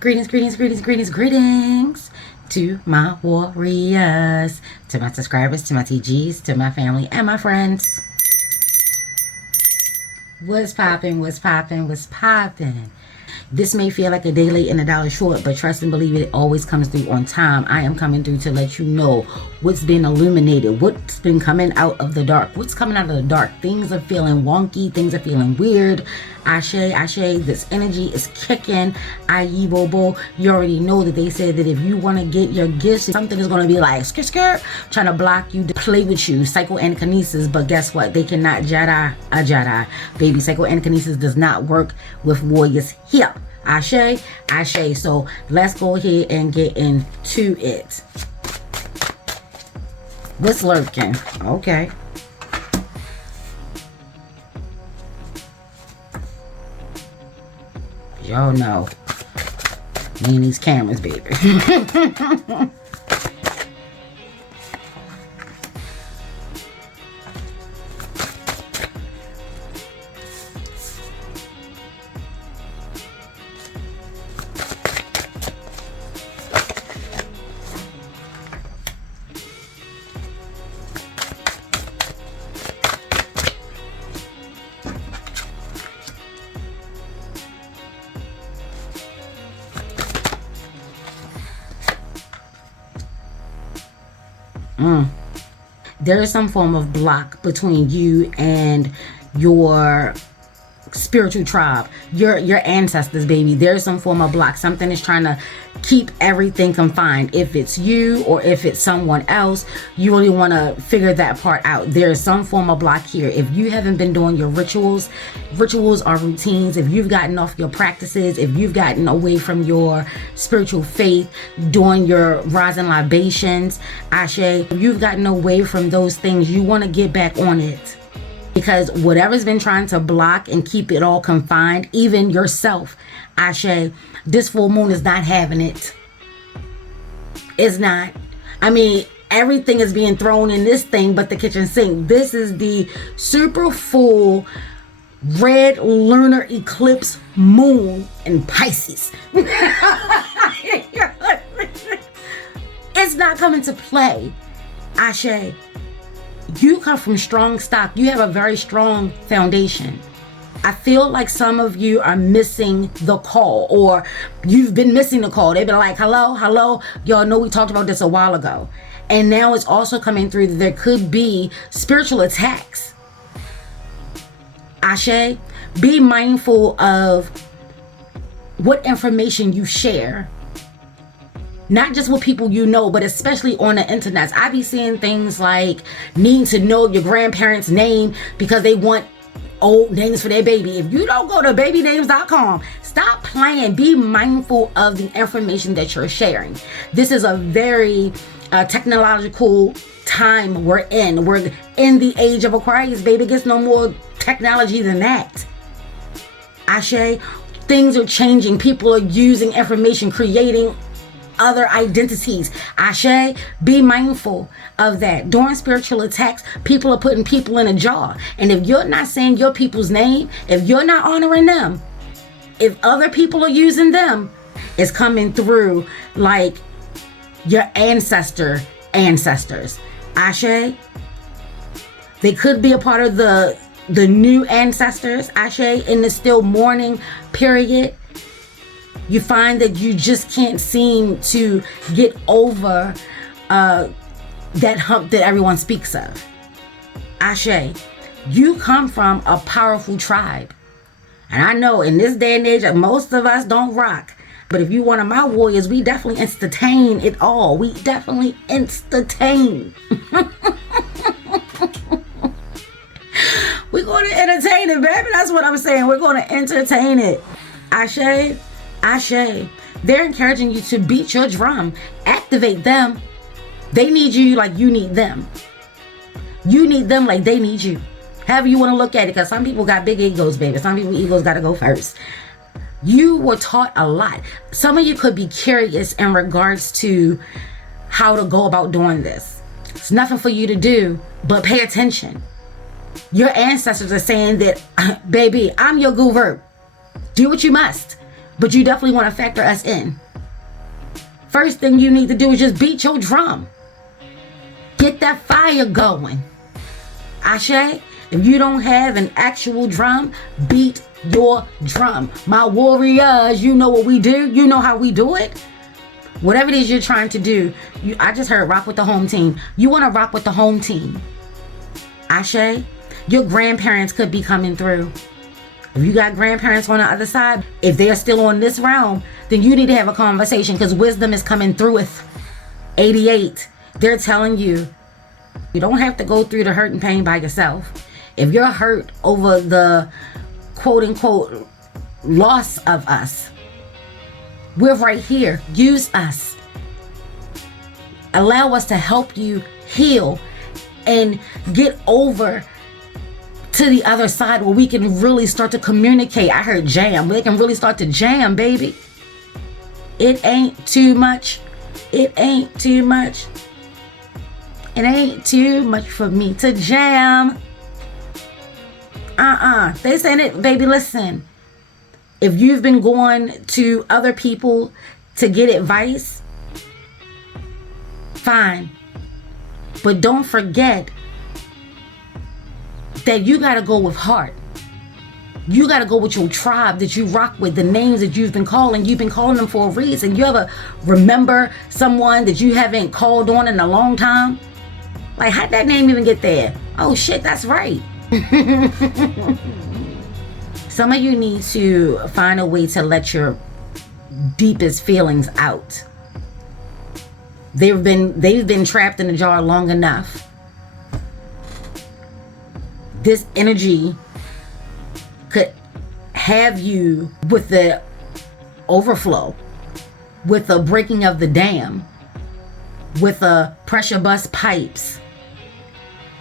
Greetings, greetings, greetings, greetings, greetings to my warriors, to my subscribers, to my TGs, to my family and my friends. What's poppin', what's poppin', what's poppin'? This may feel like a day late and a dollar short, but trust and believe it always comes through on time. I am coming through to let you know what's been illuminated, what's been coming out of the dark, what's coming out of the dark. Things are feeling wonky, things are feeling weird. Ashe, this energy is kicking. Aye, bobo. You already know that they said that if you want to get your gifts, something is going to be like skirt, trying to block you, to play with you, psychokinesis. But guess what? They cannot Jedi. Baby, psychokinesis does not work with warriors here. Ashe. So let's go ahead and get into it. What's lurking? Okay. Y'all know me and these cameras, baby. There is some form of block between you and your spiritual tribe, your ancestors, baby. There's some form of block. Something is trying to keep everything confined. If it's you or if it's someone else, you really want to figure that part out. There's some form of block here. If you haven't been doing your rituals are routines. If you've gotten off your practices, if you've gotten away from your spiritual faith, doing your rising libations, Ashe, if you've gotten away from those things, you want to get back on it. Because whatever's been trying to block and keep it all confined, even yourself, Ashe, this full moon is not having it. It's not. I mean, everything is being thrown in this thing but the kitchen sink. This is the super full red lunar eclipse moon in Pisces. It's not coming to play, Ashe. You come from strong stock. You have a very strong foundation. I feel like some of you are missing the call, or you've been missing the call. They've been like, hello. Y'all know we talked about this a while ago. And now it's also coming through that there could be spiritual attacks. Ashe, be mindful of what information you share. Not just with people you know, but especially on the internet. I be seeing things like needing to know your grandparents' name because they want old names for their baby. If you don't go to babynames.com, stop playing. Be mindful of the information that you're sharing. This is a very technological time we're in. We're in the age of Aquarius, baby. It gets no more technology than that. Ashe, things are changing. People are using information, creating other identities. Ashe, be mindful of that. During spiritual attacks, people are putting people in a jar. And if you're not saying your people's name, if you're not honoring them, if other people are using them, it's coming through like your ancestors. Ashe, they could be a part of the new ancestors. Ashe, in the still mourning period. You find that you just can't seem to get over that hump that everyone speaks of. Ashe, you come from a powerful tribe. And I know in this day and age, most of us don't rock. But if you're one of my warriors, we definitely entertain it all. We definitely entertain. We're going to entertain it, baby. That's what I'm saying. We're going to entertain it. Ashe. They're encouraging you to beat your drum. Activate them. They need you like you need them. You need them like they need you. However you want to look at it, because some people got big egos, baby. Some people egos got to go first. You were taught a lot. Some of you could be curious in regards to how to go about doing this. It's nothing for you to do but pay attention. Your ancestors are saying that, baby, I'm your guru. Do what you must. but you definitely want to factor us in. First thing you need to do is just beat your drum. Get that fire going. Ashe, if you don't have an actual drum, beat your drum. My warriors, you know what we do. You know how we do it. Whatever it is you're trying to do, I just heard rock with the home team. You want to rock with the home team. Ashe, your grandparents could be coming through. If you got grandparents on the other side, if they're still on this realm, then you need to have a conversation, because wisdom is coming through with 88. They're telling you, you don't have to go through the hurt and pain by yourself. If you're hurt over the quote unquote loss of us, we're right here. Use us. Allow us to help you heal and get over to the other side where we can really start to communicate. I heard jam. They can really start to jam, baby. It ain't too much. It ain't too much. It ain't too much for me to jam. They saying it, baby, listen. If you've been going to other people to get advice, fine. But don't forget that you got to go with heart. You got to go with your tribe that you rock with, the names that you've been calling. You've been calling them for a reason. You ever remember someone that you haven't called on in a long time? Like, how'd that name even get there? Oh shit, that's right. Some of you need to find a way to let your deepest feelings out. They've been trapped in a jar long enough. This energy could have you with the overflow, with the breaking of the dam, with the pressure bust pipes.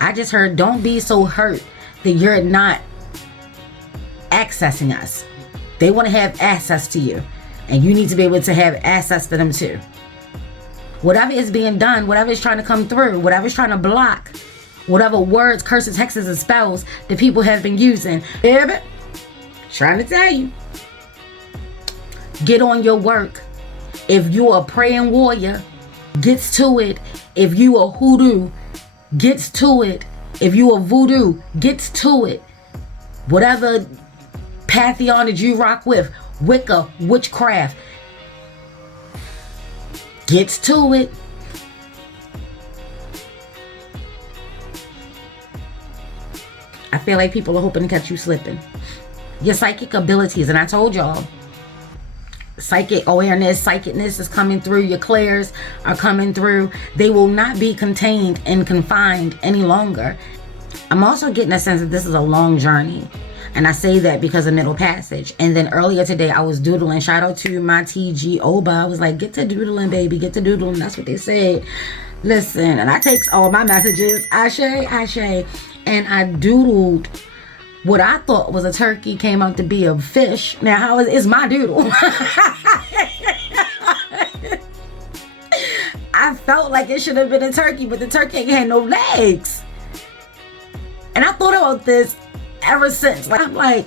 I just heard, don't be so hurt that you're not accessing us. They want to have access to you, and you need to be able to have access to them too. Whatever is being done, whatever is trying to come through, whatever is trying to block, whatever words, curses, hexes, and spells that people have been using, baby, trying to tell you, get on your work. If you're a praying warrior, gets to it. If you a hoodoo, gets to it. If you a voodoo, gets to it. Whatever pantheon that you rock with, Wicca, witchcraft, gets to it. I feel like people are hoping to catch you slipping. Your psychic abilities, and I told y'all, psychic awareness, psychicness is coming through. Your clairs are coming through. They will not be contained and confined any longer. I'm also getting a sense that this is a long journey. And I say that because of middle passage. And then earlier today, I was doodling. Shout out to my TG Oba. I was like, get to doodling, baby. Get to doodling. That's what they said. Listen, and I take all my messages. Ashe. And I doodled what I thought was a turkey, came out to be a fish. Now, how is my doodle? I felt like it should have been a turkey, but the turkey ain't had no legs. And I thought about this ever since. Like, I'm like,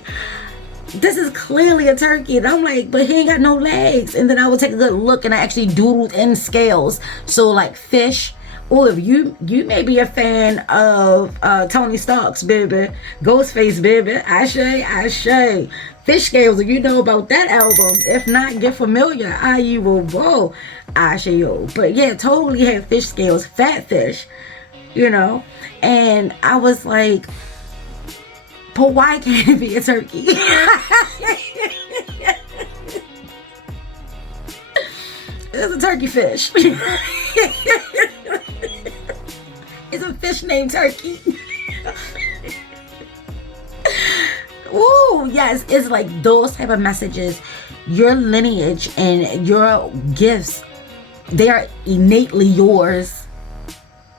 this is clearly a turkey. And I'm like, but he ain't got no legs. And then I would take a good look, and I actually doodled in scales. So like fish. Or if you may be a fan of Tony Stark's, baby. Ghostface, baby. Ashe. Fish scales, if you know about that album. If not, get familiar. You will whoa. Ashe, yo. But yeah, totally had fish scales. Fat fish. You know. And I was like, but why can't it be a turkey? It's a turkey fish. It's a fish named Turkey. Ooh, yes, it's like those type of messages. Your lineage and your gifts, they are innately yours.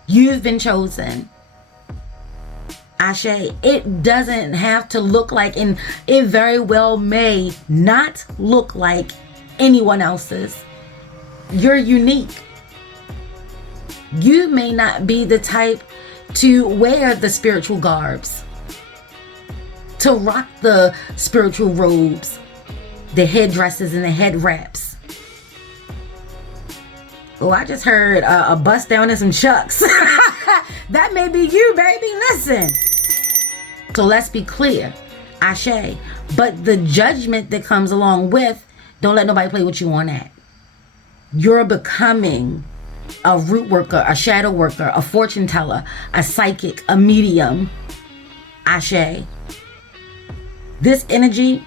You've been chosen. Ashe, it doesn't have to look like, and it very well may not look like anyone else's. You're unique. You may not be the type to wear the spiritual garbs, to rock the spiritual robes. the headdresses and the head wraps. Oh, I just heard a bust down and some chucks. That may be you, baby. Listen. So let's be clear. Ashe. But the judgment that comes along with, don't let nobody play with you on that. You're becoming a root worker, a shadow worker, a fortune teller, a psychic, a medium. Ashe. This energy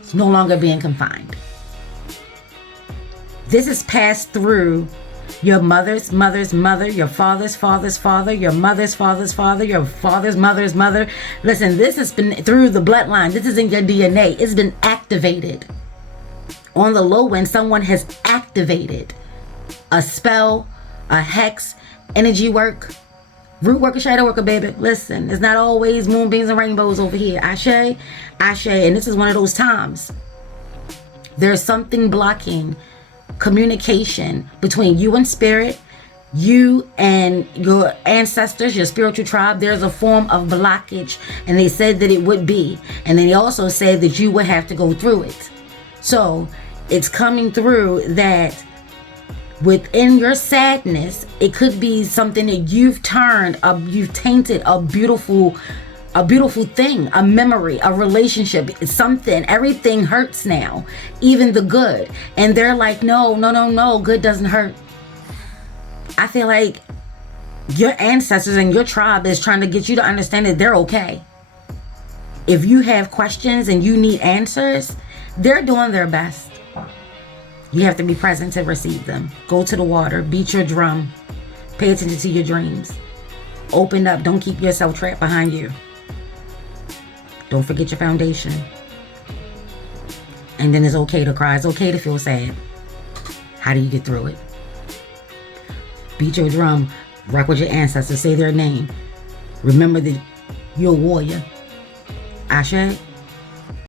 is no longer being confined. This is passed through your mother's mother's mother, your father's father's father, your mother's father's father, your father's mother's mother. Listen, this has been through the bloodline. This is in your DNA. It's been activated. On the low end, someone has activated a spell, a hex, energy work, root worker, shadow worker, baby. Listen, it's not always moonbeams and rainbows over here. Ashe, ashe. And this is one of those times. There's something blocking communication between you and spirit, you and your ancestors, your spiritual tribe. There's a form of blockage, and they said that it would be, and then they also said that you would have to go through it. So it's coming through that within your sadness, it could be something that you've tainted a beautiful thing, a memory, a relationship, something. Everything hurts now, even the good. And they're like, no, good doesn't hurt. I feel like your ancestors and your tribe is trying to get you to understand that they're okay. If you have questions and you need answers, they're doing their best. You have to be present to receive them. Go to the water, beat your drum, pay attention to your dreams. Open up, don't keep yourself trapped behind you. Don't forget your foundation. And then it's okay to cry. It's okay to feel sad. How do you get through it? Beat your drum. Rock with your ancestors. Say their name. Remember that you're a warrior. Ashe.